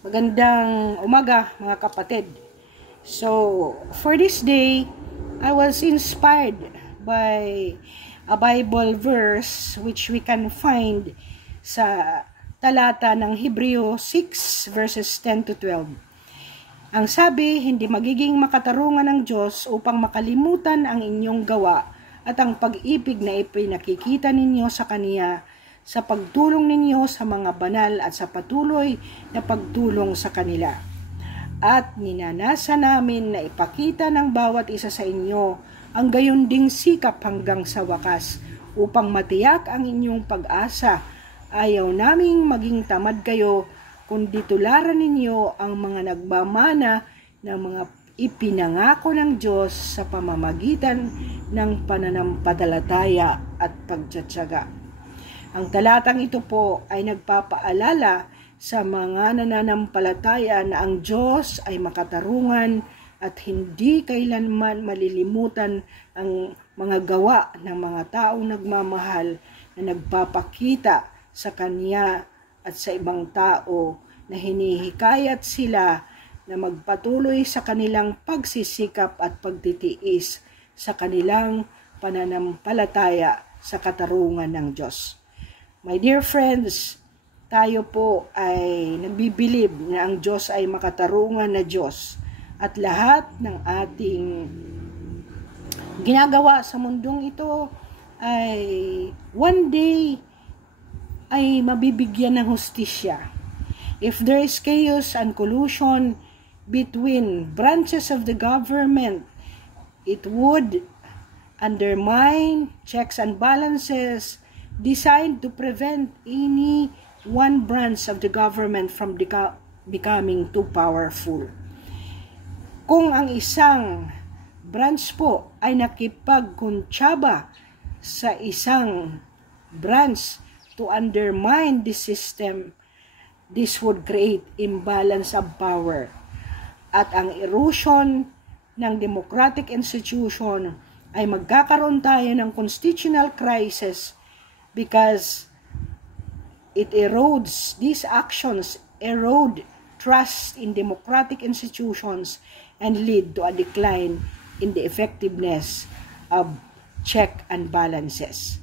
Magandang umaga mga kapatid. So, for this day, I was inspired by a Bible verse which we can find sa talata ng Hebreo 6 verses 10 to 12. Ang sabi, hindi magiging makatarungan ng Diyos upang makalimutan ang inyong gawa at ang pag-ibig na ipinakikita ninyo sa Kaniya sa pagtulong ninyo sa mga banal at sa patuloy na pagtulong sa kanila. At ninanasa namin na ipakita ng bawat isa sa inyo ang gayon ding sikap hanggang sa wakas upang matiyak ang inyong pag-asa. Ayaw naming maging tamad kayo, kundi tularan ninyo ang mga nagmamana ng mga ipinangako ng Diyos sa pamamagitan ng pananampalataya at pagtiyatsaga. Ang talatang ito po ay nagpapaalala sa mga nananampalataya na ang Diyos ay makatarungan at hindi kailanman malilimutan ang mga gawa ng mga taong nagmamahal na nagpapakita sa Kanya at sa ibang tao na hinihikayat sila na magpatuloy sa kanilang pagsisikap at pagtitiis sa kanilang pananampalataya sa katarungan ng Diyos. My dear friends, tayo po ay nagbibilib na ang Diyos ay makatarungan na Diyos at lahat ng ating ginagawa sa mundong ito ay one day ay mabibigyan ng hustisya. If there is chaos and collusion between branches of the government, it would undermine checks and balances designed to prevent any one branch of the government from becoming too powerful. Kung ang isang branch po ay nakipagkuntsaba sa isang branch to undermine this system, this would create imbalance of power at ang erosion ng democratic institution ay magkakaroon tayo ng constitutional crisis because these actions erode trust in democratic institutions and lead to a decline in the effectiveness of check and balances.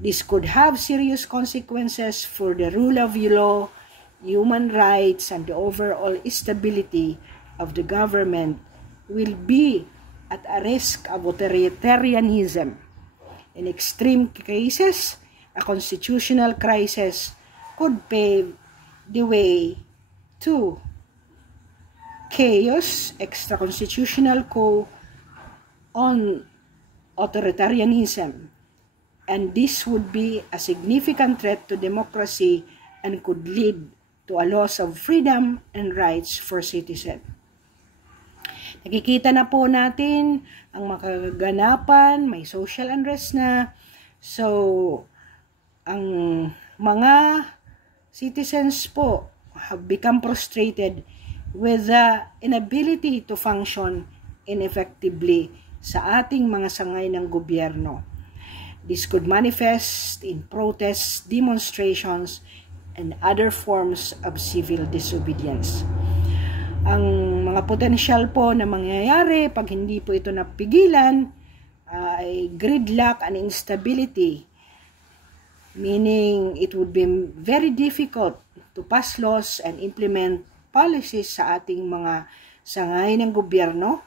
This could have serious consequences for the rule of law, human rights, and the overall stability of the government will be at a risk of authoritarianism. In extreme cases, a constitutional crisis could pave the way to chaos, extra-constitutional on authoritarianism, and this would be a significant threat to democracy and could lead to a loss of freedom and rights for citizens. Nakikita na po natin ang makaganapan, may social unrest na, so ang mga citizens po have become frustrated with the inability to function ineffectively sa ating mga sangay ng gobyerno. This could manifest in protests, demonstrations, and other forms of civil disobedience. Ang mga potensyal po na mangyayari pag hindi po ito napigilan ay gridlock and instability, meaning it would be very difficult to pass laws and implement policies sa ating mga sangay ng gobyerno.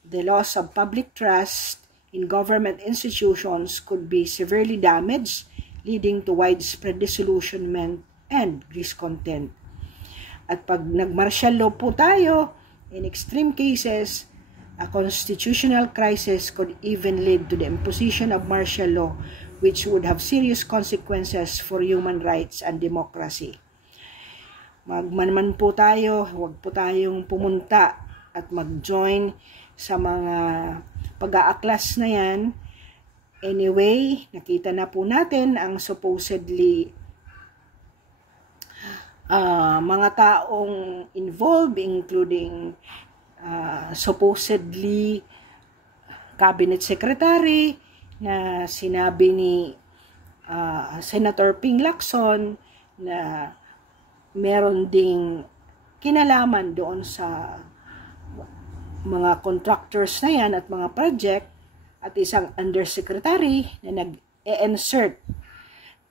The loss of public trust in government institutions could be severely damaged, leading to widespread disillusionment and discontent. At pag nag-martial law po tayo, in extreme cases, a constitutional crisis could even lead to the imposition of martial law, which would have serious consequences for human rights and democracy. Magmanman po tayo, huwag po tayong pumunta at mag-join sa mga pag-aaklas na yan. Anyway, nakita na po natin ang supposedly mga taong involved, including supposedly cabinet secretary na sinabi ni Senator Ping Lacson na meron ding kinalaman doon sa mga contractors na yan at mga project, at isang undersecretary na nag-e-insert.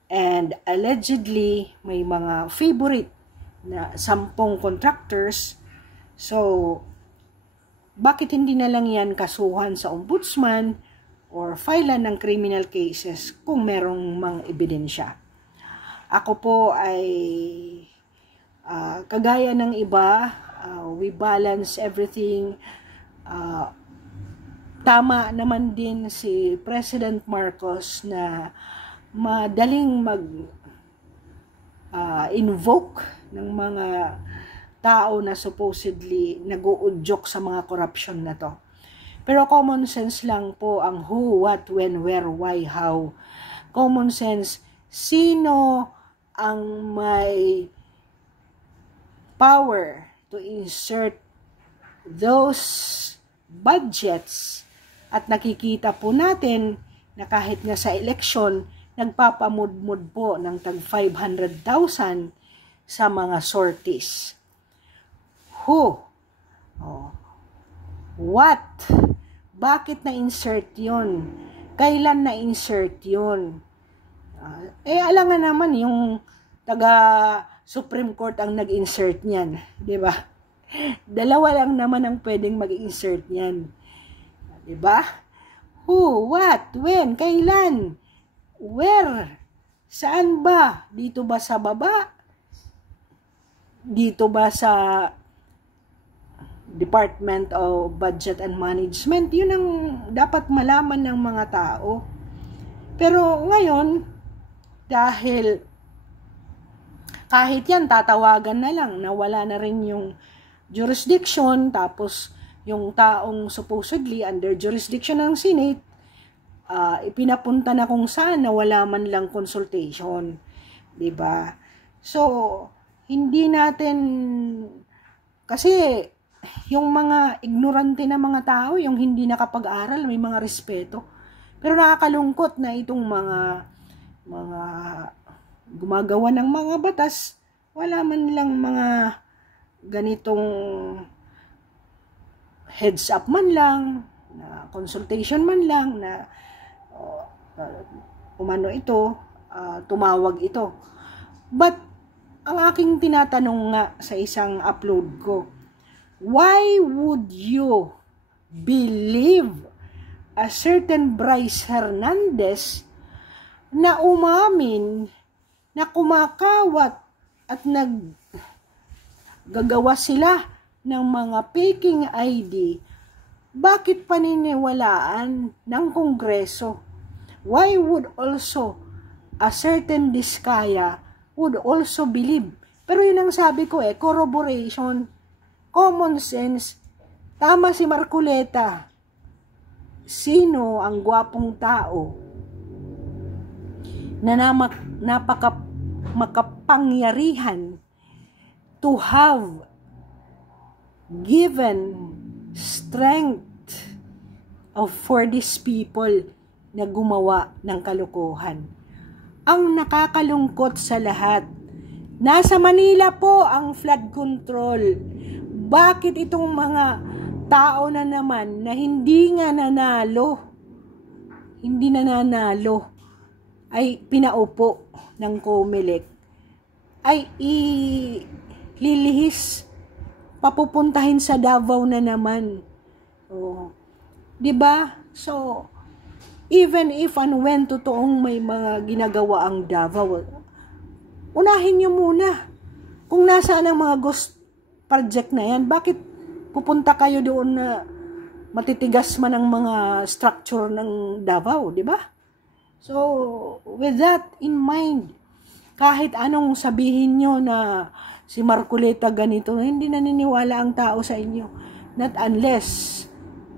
And allegedly, may mga favorite na 10 contractors. So, bakit hindi na lang yan kasuhan sa ombudsman or filean ng criminal cases kung merong mang ebidensya? Ako po ay kagaya ng iba, we balance everything. Tama naman din si President Marcos na madaling invoke ng mga tao na supposedly nag-uudyok sa mga corruption na to. Pero common sense lang po ang who, what, when, where, why, how. Common sense, sino ang may power to insert those budgets. At nakikita po natin na kahit nga sa eleksyon, nagpapamudmud po ng tag 500,000 sa mga sorties. Who? What? Bakit na-insert yun? Kailan na-insert yun? Alangan naman yung taga Supreme Court ang nag-insert niyan. Diba? Dalawa lang naman ang pwedeng mag-insert niyan. Diba? Who, what, when, kailan, where, saan ba? Dito ba sa baba? Dito ba sa Department of Budget and Management? Yun ang dapat malaman ng mga tao. Pero ngayon, dahil kahit yan, tatawagan na lang na wala na rin yung jurisdiction, tapos yung taong supposedly under jurisdiction ng Senate, ipinapunta na kung saan na wala man lang consultation. Diba? So, hindi natin, kasi yung mga ignorante na mga tao, yung hindi nakapag-aral, may mga respeto. Pero nakakalungkot na itong mga gumagawa ng mga batas, wala man lang mga ganitong heads up man lang, na consultation man lang, na umano ito, tumawag ito. But, ang aking tinatanong nga sa isang upload ko, why would you believe a certain Bryce Hernandez na umamin na kumakawat at naggagawa sila ng mga faking ID, bakit paniniwalaan ng Kongreso? Why would also a certain Diskaya would also believe? Pero yun ang sabi ko corroboration, common sense. Tama si Marcoleta. Sino ang gwapong tao na makapangyarihan to have given strength for these people na gumawa ng kalokohan? Ang nakakalungkot sa lahat, nasa Manila po ang flood control. Bakit itong mga tao na naman na hindi nga nanalo, ay pinaupo ng COMELEC, ay ililihis, papupuntahin sa Davao na naman. Diba? So, even if and when totoong may mga ginagawa ang Davao, unahin nyo muna. Kung nasaan ang mga ghost project na yan, bakit pupunta kayo doon na matitigas man ang mga structure ng Davao, diba? So, with that in mind, kahit anong sabihin nyo na si Marcoleta ganito, hindi naniniwala ang tao sa inyo. Not unless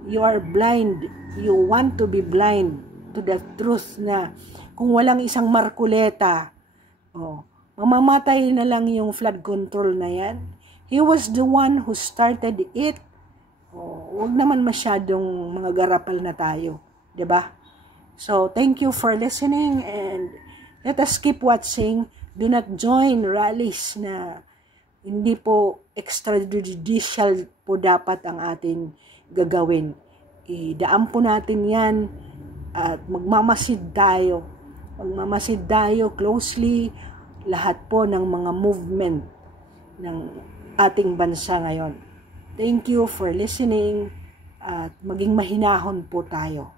you are blind, you want to be blind to the truth na kung walang isang Marcoleta, mamamatay na lang yung flood control na yan. He was the one who started it. Huwag naman masyadong mga garapal na tayo. Diba? So, thank you for listening and let us keep watching. Do not join rallies na Hindi po extrajudicial po dapat ang ating gagawin. Idaan po natin yan at magmamasid tayo. Magmamasid tayo closely lahat po ng mga movement ng ating bansa ngayon. Thank you for listening at maging mahinahon po tayo.